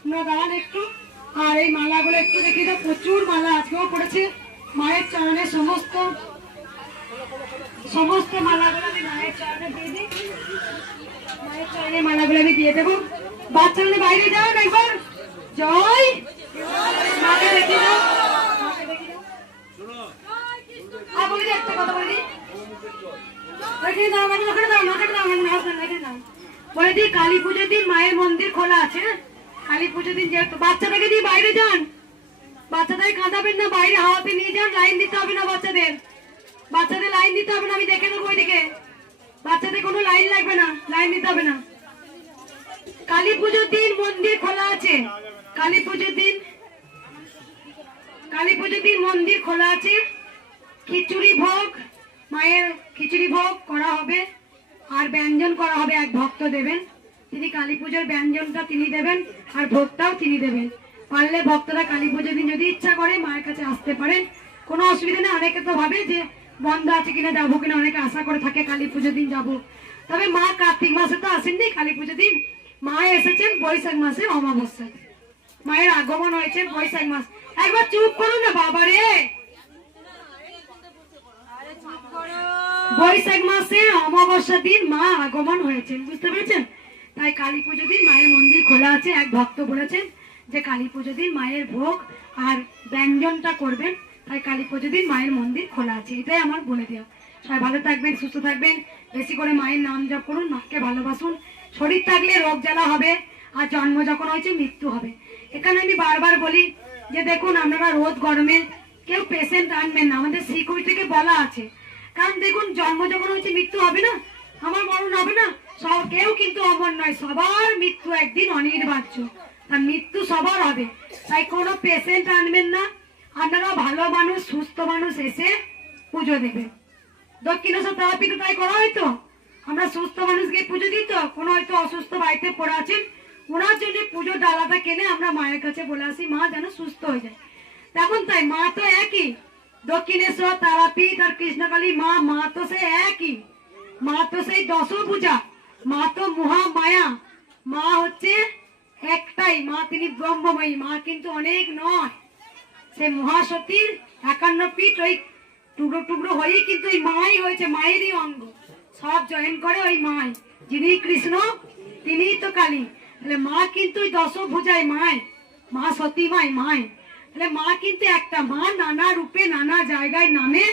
আপনারা দাঁড়ান একটু। আর এই মালাগুলো একটু দেখি তো, প্রচুর মালা আজকেও পড়েছে। মায়ের চরণে সমস্ত সমস্ত মালাগুলো আমি মায়ের চরণে দিয়ে দিই। মায়ের মালাগুলো আমি দিয়ে দেবো। বাচ্চাগুলো বাইরে যাও জয়! দেখি দাও কথা, বলে কালী পুজোর দিন মায়ের মন্দির খোলা আছে। হ্যাঁ? কালী পুজোর দিন যেহেতু বাচ্চাটাকে দিয়ে বাইরে যান, বাচ্চাদের কাঁদাবেন না, বাইরে হাওয়াতে নিয়ে যান, লাইন দিতে হবে না বাচ্চাদের। বাচ্চাদের লাইন দিতে হবে না, আমি দেখে নেব ওইদিকে। বাচ্চাদের কোনো লাইন লাগবে না, লাইন দিতে হবে না। কালী পুজোর দিন মন্দির খোলা আছে। কালী পুজোর দিন, কালী পুজোর দিন মন্দির খোলা আছে। খিচুড়ি ভোগ, মায়ের খিচুড়ি ভোগ করা হবে। আর ব্যঞ্জন করা হবে এক ভক্ত দেবেন। তিনি কালী পুজোর ব্যঞ্জনটা তিনি দেবেন আর ভোগটাও তিনি দেবেন। পারলে ভক্তরা কালী পুজোর দিন যদি ইচ্ছা করে মায়ের কাছে আসতে পারেন। কোনো অসুবিধা নেই, অনেকে তো ভাবে যে বন্ধ আছে কিনা, যাব কিনা, অনেকে আশা করে থাকে কালী পুজোর দিন যাব। তবে মা কার্তিক মাসে তো আসেননি কালী পুজোর দিন। মা এসেছেন বৈশাখ মাসে অমাবস্যায় মায়ের আগমন হয়েছে বৈশাখ মাস। একবার চুপ করুন না বাবা রে বৈশাখ মাসে অমাবস্যার দিন মা আগমন হয়েছেন, বুঝতে পেরেছেন? তাই কালী পুজো দিন মায়ের মন্দির খোলা আছে, এক ভক্ত বলেছেন যে কালী পুজো দিন মায়ের ভোগ আর ব্যঞ্জনটা করবেন, তাই কালী পুজো দিন মায়ের মন্দির খোলা আছে। এটাই আমার বলে দেওয়া। সবাই ভালো থাকবেন, সুস্থ থাকবেন, বেশি করে মায়ের নাম জপ করুন, মাকে ভালোবাসুন। শরীর থাকলে রোগ জ্বালা হবে, আর জন্ম যখন হয়েছে, মৃত্যু হবে। এখানে আমি বারবার বলি যে দেখুন, আপনারা রোদ গরমে কেউ পেশেন্ট আনবেন না, আমাদের সিকিউরিটি থেকে বলা আছে। কারণ দেখুন, জন্ম যখন হয়েছে, মৃত্যু হবে না, আমার মরণ হবে না। সব কেউ কিন্তু অমর নয়, সবার মৃত্যু একদিন অনির্বাচ্য। আর মৃত্যু সবার হবে। তাই কোনো পেশেন্ট আনবেন না। আপনারা ভালো মানুষ, সুস্থ মানুষ এসে পুজো দেবে দক্ষিণেশ্বর তারাপীঠে তাই করা হয়তো? আমরা সুস্থ মানুষকে পুজো দিই তো? কোনো হয়তো অসুস্থ বাড়িতে পড়ে আছেন? ওনার জন্য পুজোর ডালাটা কেনে আমরা মায়ের কাছে বলে আসি, মা যেন সুস্থ হয়ে যায়। তেমন তাই, মা তো একই। দক্ষিণেশ্বর তারাপীঠ আর কৃষ্ণকালী মা মা তো সে একই। মা তো সেই দশ পূজা মা তো মহা মায়া। মা হচ্ছে একটাই, মা তিনি ব্রহ্মময়ী, মা কিন্তু অনেক নয়। সে মহাসতীর একান্ন পিঠ, ওই টুকরো টুকরো হয়েই কিন্তু ওই মাই হয়েছে, মায়েরই অঙ্গ। সব জয়েন করে ওই মাই। যিনি কৃষ্ণ, তিনিই তো কালী। তাহলে মা কিন্তু দশ ভুজায় মায় মা সতী মাই মায় তাহলে মা কিন্তু একটা, মা নানা রূপে, নানা জায়গায় নামে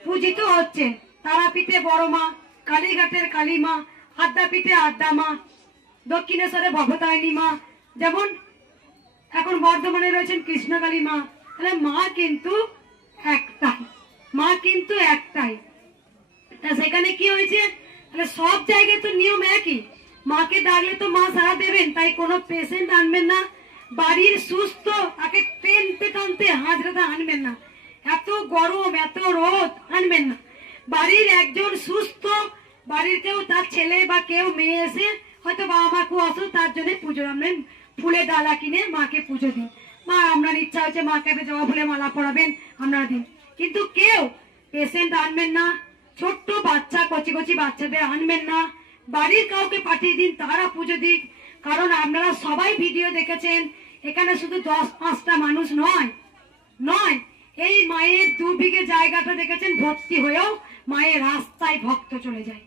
পূজিত হচ্ছে। তারাপীঠে বড় মা, কালীঘাটের কালী মা আদ্যাপীঠে আদ্যা মা। দক্ষিণেশ্বরে ভবতারিণী, মা। যেমন এখন বর্ধমানে রয়েছেন কৃষ্ণকালী, মা। তাহলে মা কিন্তু একটাই। মা কিন্তু একটাই। তা সেখানে কি হয়েছে? তাহলে সব জায়গায় তো নিয়ম একই। মাকে ডাকলে তো মা সারা দেবেন, তাই কোনো পেশেন্ট আনবেন না। বাড়ির সুস্থ, তাকে টেনতে টানতে হাজরাতে আনবেন না। এত গরম, এত রোদ, আনবেন না। বাড়ির একজন সুস্থ বাড়ির কেউ তার ছেলে বা কেউ মেয়ে এসে হয়তো বাবা মা খুব অসুস্থ তার জন্য পুজো আনবেন। ফুলে ডালা কিনে মাকে পুজো দিন। মা, আপনার ইচ্ছা হচ্ছে মাকে জবা ফুলে মালা পরাবেন, আপনারা দিন। কিন্তু কেউ পেশেন্ট আনবেন না, ছোট্ট বাচ্চা, কচি কচি বাচ্চাদের আনবেন না। বাড়ির কাউকে পাঠিয়ে দিন, তারা পুজো দিক। কারণ আপনারা সবাই ভিডিও দেখেছেন, এখানে শুধু দশ, পাঁচটা মানুষ নয় নয়, এই মায়ের দু বিঘে জায়গাটা দেখেছেন, ভর্তি হয়েও মায়ের রাস্তায় ভক্ত চলে যায়।